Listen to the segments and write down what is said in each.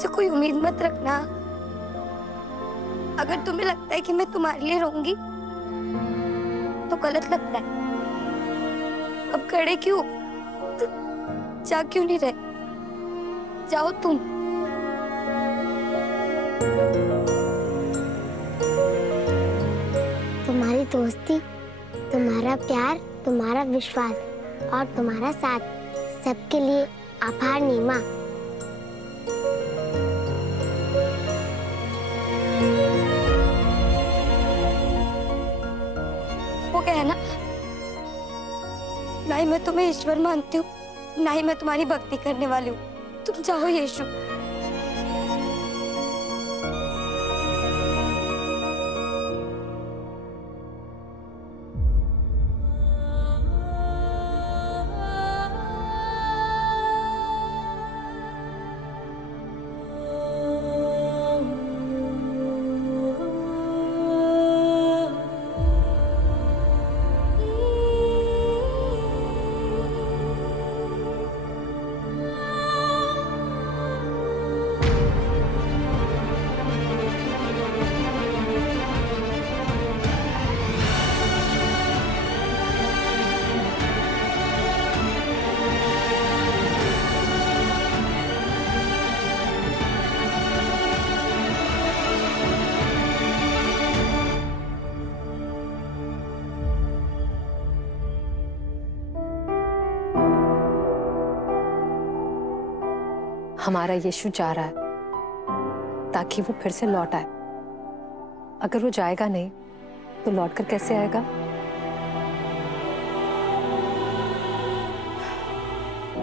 मुझसे कोई उम्मीद मत रखना। अगर तुम्हें लगता है कि मैं तुम्हारे लिए रहूंगी तो गलत लगता है। अब खड़े क्यों, तो जा क्यों नहीं रहे? जाओ तुम। तुम्हारी दोस्ती, तुम्हारा प्यार, तुम्हारा विश्वास और तुम्हारा साथ, सबके लिए आभार नीमा। वो क्या है ना, ही मैं तुम्हें ईश्वर मानती हूँ, ना ही मैं तुम्हारी भक्ति करने वाली हूँ। तुम जाओ यीशु। हमारा यीशु जा रहा है ताकि वो फिर से लौट आए। अगर वो जाएगा नहीं तो लौटकर कैसे आएगा?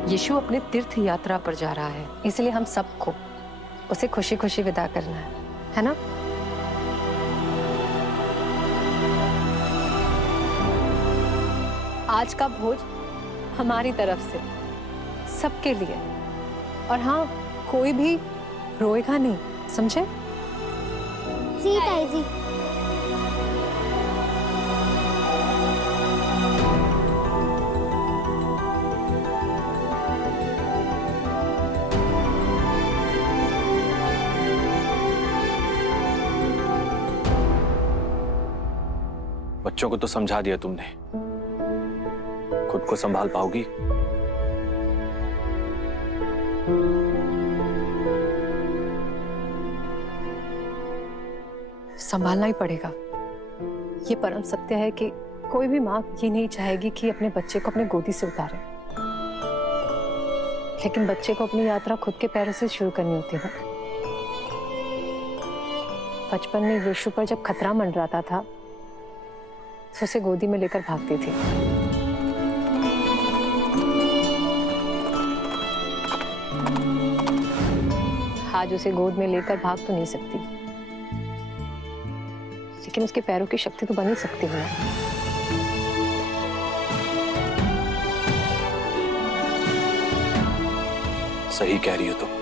यीशु अपने तीर्थ यात्रा पर जा रहा है, इसलिए हम सबको उसे खुशी खुशी विदा करना है ना? आज का भोज हमारी तरफ से सबके लिए, और हाँ, कोई भी रोएगा नहीं, समझे? जी ताई जी। बच्चों को तो समझा दिया तुमने, खुद को संभाल पाओगी? संभालना ही पड़ेगा। ये परम सत्य है कि कोई भी माँ ये नहीं चाहेगी कि अपने बच्चे को अपने गोदी से उतारे, लेकिन बच्चे को अपनी यात्रा खुद के पैरों से शुरू करनी होती है। बचपन में यीशु पर जब खतरा मंडराता था तो उसे गोदी में लेकर भागती थी। आज उसे गोद में लेकर भाग तो नहीं सकती, लेकिन उसके पैरों की शक्ति तो बन ही सकती है। सही कह रही हो तुम।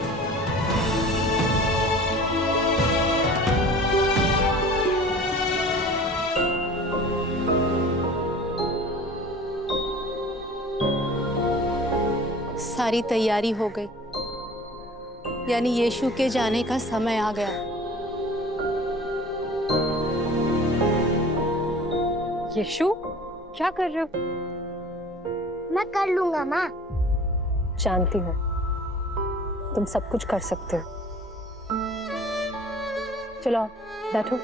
सारी तैयारी हो गई, यानी यीशु के जाने का समय आ गया। यीशु, क्या कर रहे हो? मैं कर लूंगा माँ। जानती हूँ तुम सब कुछ कर सकते हो। चलो बैठो।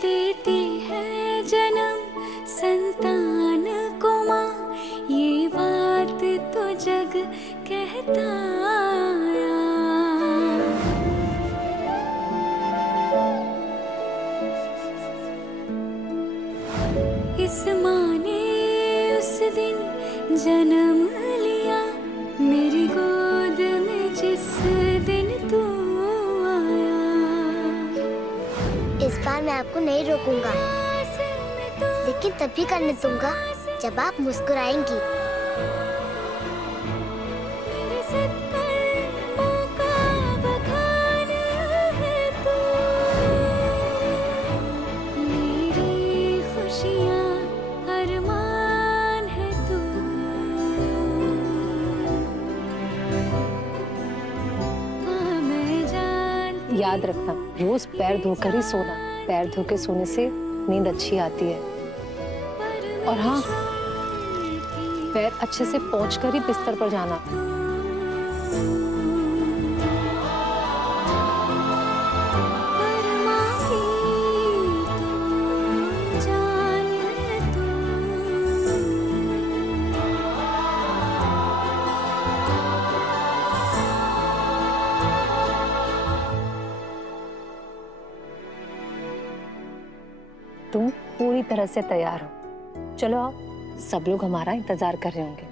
देती है जन्म संतान को माँ, ये बात तो जग कहता आया। इस माँ ने उस दिन जन्म लिया, मेरी गोद में जिस दिन तू आया। इस बार मैं आपको नहीं रोकूंगा, लेकिन तभी करने दूंगा जब आप मुस्कुराएंगी। मेरे सत्कर्मों का बखान है तू, मेरी खुशियाँ अरमान है तू। याद रखना, रोज पैर धोकर ही सोना। पैर धो के सोने से नींद अच्छी आती है। और हाँ, पैर अच्छे से पोंछकर ही बिस्तर पर जाना। तुम पूरी तरह से तैयार हो, चलो आओ, सब लोग हमारा इंतजार कर रहे होंगे।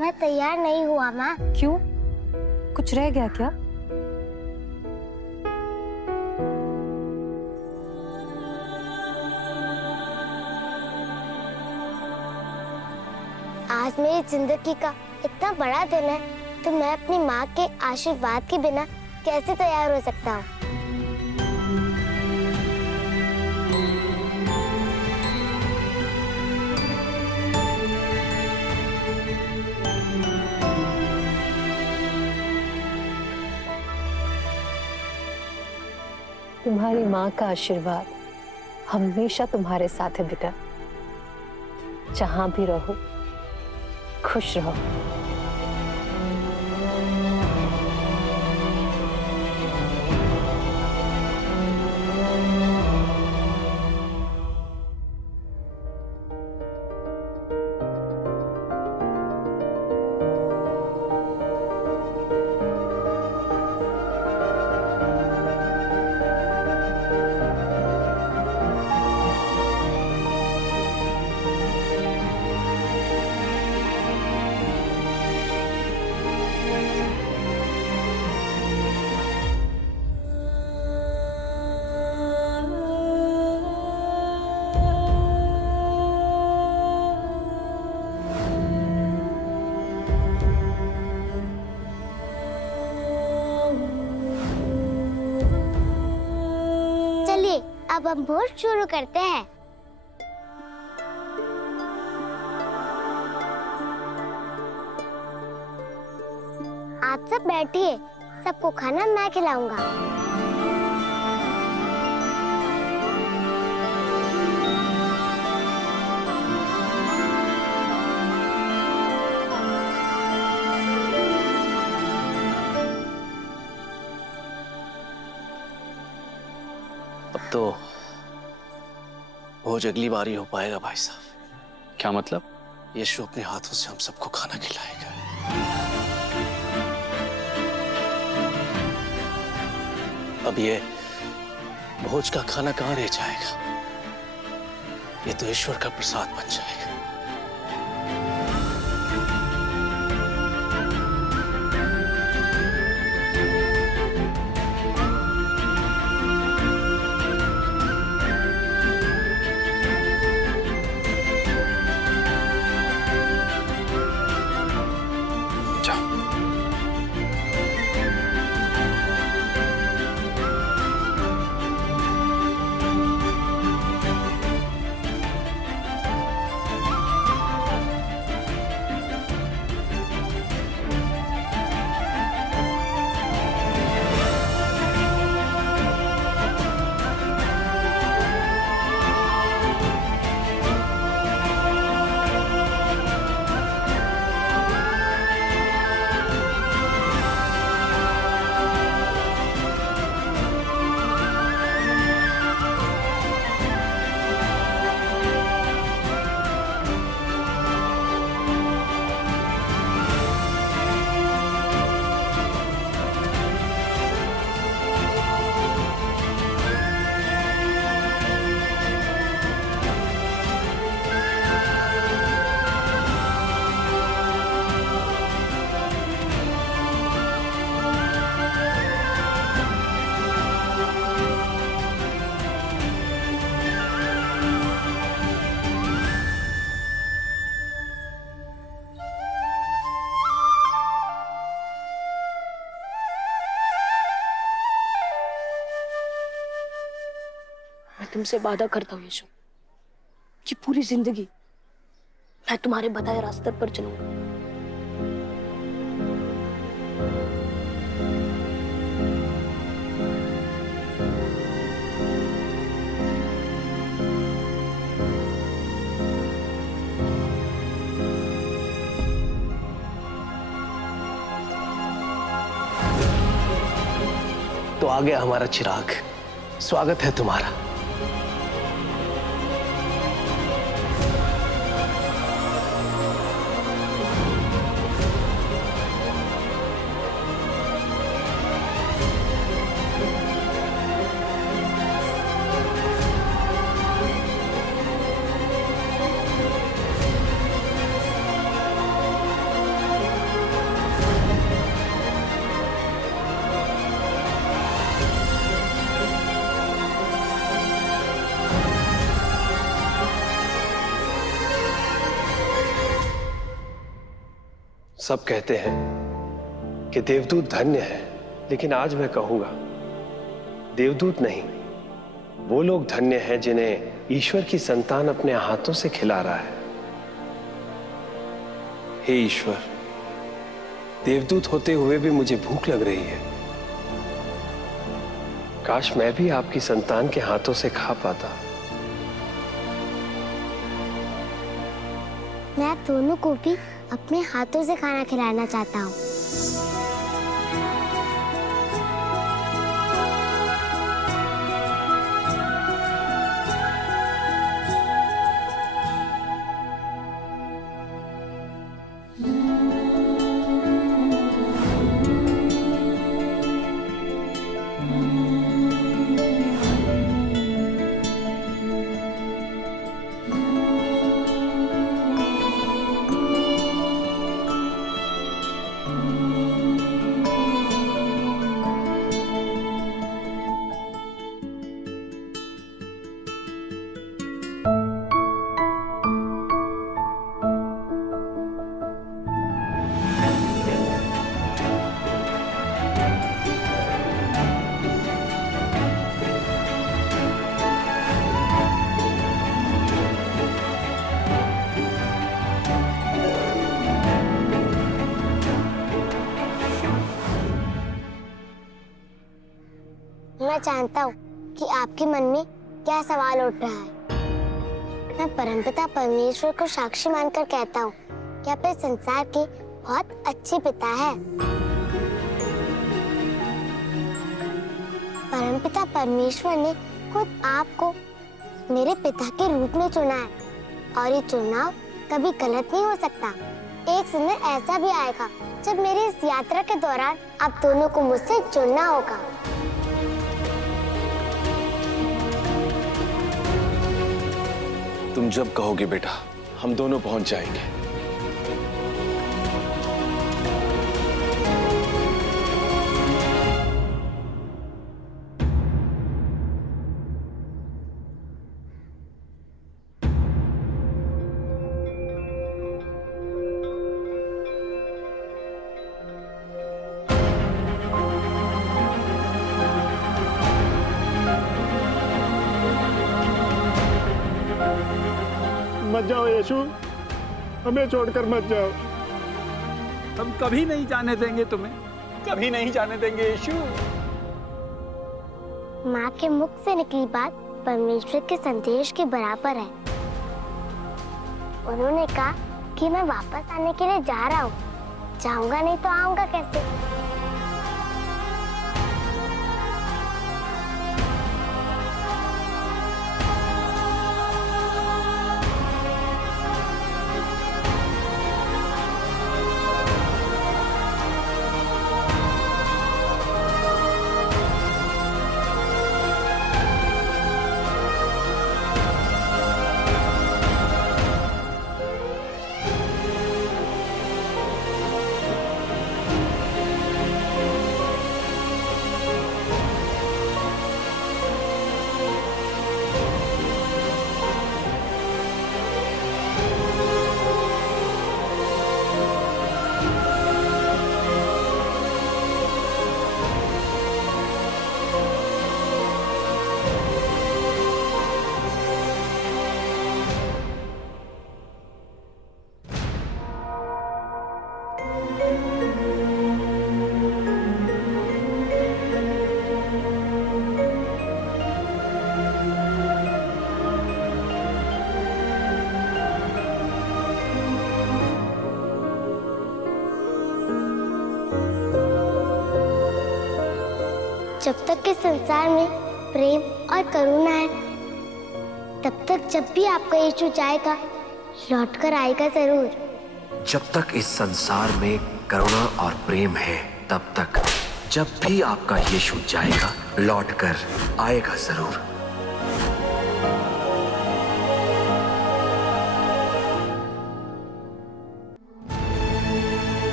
मैं तैयार नहीं हुआ माँ। क्यों, कुछ रह गया क्या? आज मेरी जिंदगी का इतना बड़ा दिन है, तो मैं अपनी माँ के आशीर्वाद के बिना कैसे तैयार हो सकता हूँ। तुम्हारी माँ का आशीर्वाद हमेशा तुम्हारे साथ है बेटा। जहां भी रहो, खुश रहो। अब हम भोज शुरू करते हैं। आप सब बैठिए, सबको खाना मैं खिलाऊंगा। अब तो भोज अगली बार ही हो पाएगा भाई साहब। क्या मतलब? यीशु अपने हाथों से हम सबको खाना खिलाएगा। अब ये भोज का खाना कहाँ रह जाएगा? ये तो ईश्वर का प्रसाद बन जाएगा। मैं तुमसे वादा करता हूँ यीशु कि पूरी जिंदगी मैं तुम्हारे बताए रास्ते पर चलूंगा। तो आ गया हमारा चिराग। स्वागत है तुम्हारा। सब कहते हैं कि देवदूत धन्य है, लेकिन आज मैं कहूंगा देवदूत नहीं, वो लोग धन्य हैं जिन्हें ईश्वर की संतान अपने हाथों से खिला रहा है। हे ईश्वर, देवदूत होते हुए भी मुझे भूख लग रही है। काश मैं भी आपकी संतान के हाथों से खा पाता। मैं आप दोनों को भी अपने हाथों से खाना खिलाना चाहता हूँ। मैं जानता हूँ कि आपके मन में क्या सवाल उठ रहा है। मैं परमपिता परमेश्वर को साक्षी मानकर कहता हूँ कि आप इस संसार के बहुत अच्छे पिता हैं। परमपिता परमेश्वर ने खुद आपको मेरे पिता के रूप में चुना है और ये चुनाव कभी गलत नहीं हो सकता। एक समय ऐसा भी आएगा जब मेरी इस यात्रा के दौरान आप दोनों को मुझसे चुनना होगा। तुम जब कहोगे बेटा, हम दोनों पहुंच जाएंगे। मत जाओ यीशु, हमें छोड़कर मत जाओ। हम कभी नहीं जाने देंगे तुम्हें, कभी नहीं जाने देंगे यीशु। माँ के मुख से निकली बात परमेश्वर के संदेश के बराबर है। उन्होंने कहा कि मैं वापस आने के लिए जा रहा हूँ, जाऊंगा नहीं तो आऊंगा कैसे। जब तक इस संसार में प्रेम और करुणा है, तब तक जब भी आपका यीशु जाएगा, लौट कर आएगा जरूर। जब तक इस संसार में करुणा और प्रेम है, तब तक जब भी आपका यीशु जाएगा, लौट कर आएगा जरूर।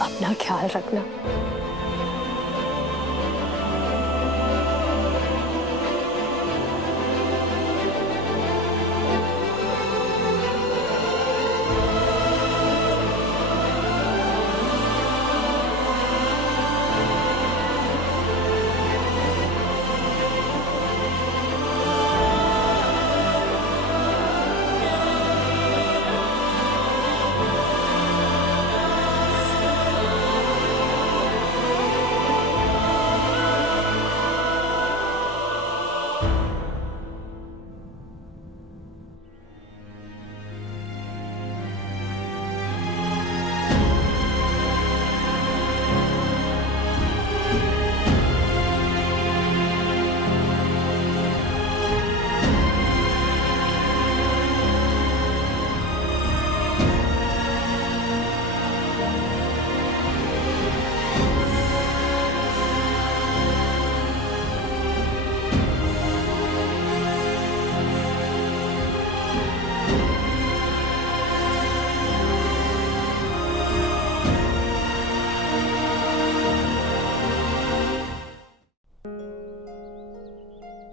अपना ख्याल रखना।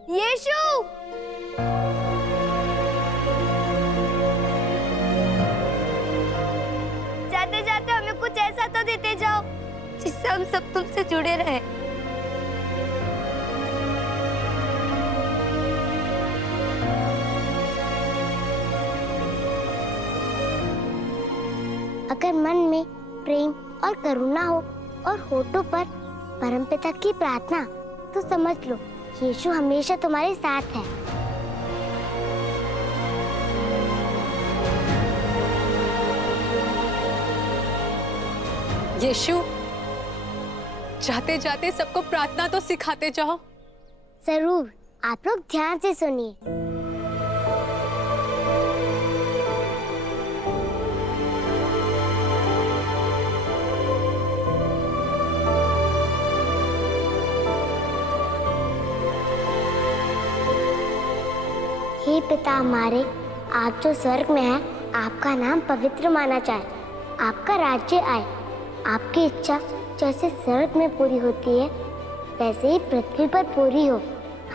यीशु! जाते जाते हमें कुछ ऐसा तो देते जाओ जिससे हम सब तुमसे जुड़े रहे। अगर मन में प्रेम और करुणा हो और होठों पर परमपिता की प्रार्थना, तो समझ लो यीशु हमेशा तुम्हारे साथ है। यीशु, जाते जाते सबको प्रार्थना तो सिखाते जाओ। जरूर, आप लोग ध्यान से सुनिए। हे पिता हमारे, आप जो स्वर्ग में हैं, आपका नाम पवित्र माना जाए। आपका राज्य आए। आपकी इच्छा जैसे स्वर्ग में पूरी होती है, वैसे ही पृथ्वी पर पूरी हो।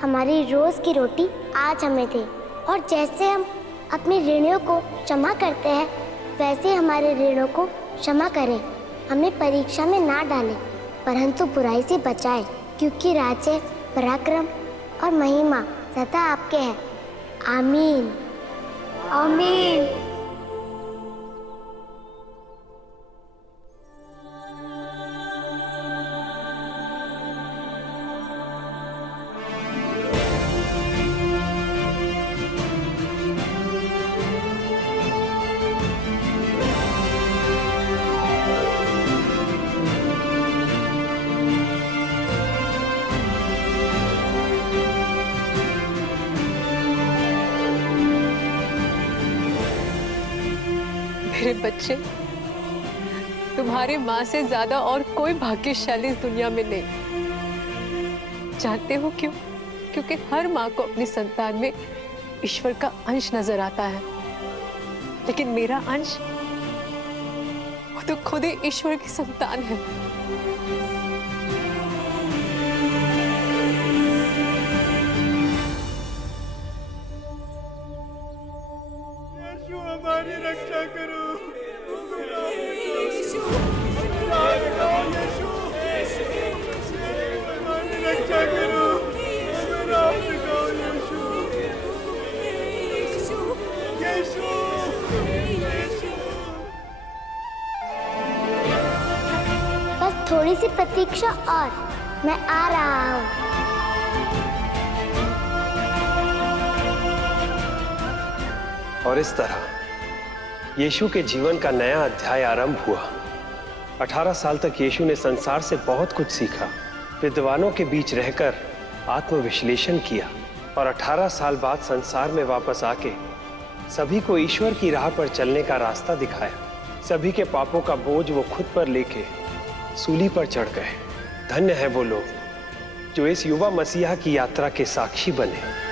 हमारी रोज की रोटी आज हमें दे, और जैसे हम अपने ऋणियों को क्षमा करते हैं, वैसे हमारे ऋणों को क्षमा करें। हमें परीक्षा में ना डालें, परंतु बुराई से बचाएं, क्योंकि राज्य, पराक्रम और महिमा सदा आपके हैं। आमीन। आमीन। मेरे बच्चे, तुम्हारी माँ से ज्यादा और कोई भाग्यशाली इस दुनिया में नहीं। जानते हो क्यों? क्योंकि हर माँ को अपनी संतान में ईश्वर का अंश नजर आता है, लेकिन मेरा अंश वो तो खुद ही ईश्वर की संतान है। रक्षा करो, हमें राह दिखाओ यीशु। यीशु, बस थोड़ी सी प्रतीक्षा और मैं आ रहा हूँ। और इस तरह यीशु के जीवन का नया अध्याय आरंभ हुआ। 18 साल तक यीशु ने संसार से बहुत कुछ सीखा, विद्वानों के बीच रहकर आत्मविश्लेषण किया और 18 साल बाद संसार में वापस आके सभी को ईश्वर की राह पर चलने का रास्ता दिखाया। सभी के पापों का बोझ वो खुद पर लेके सूली पर चढ़ गए। धन्य है वो लोग जो इस युवा मसीहा की यात्रा के साक्षी बने।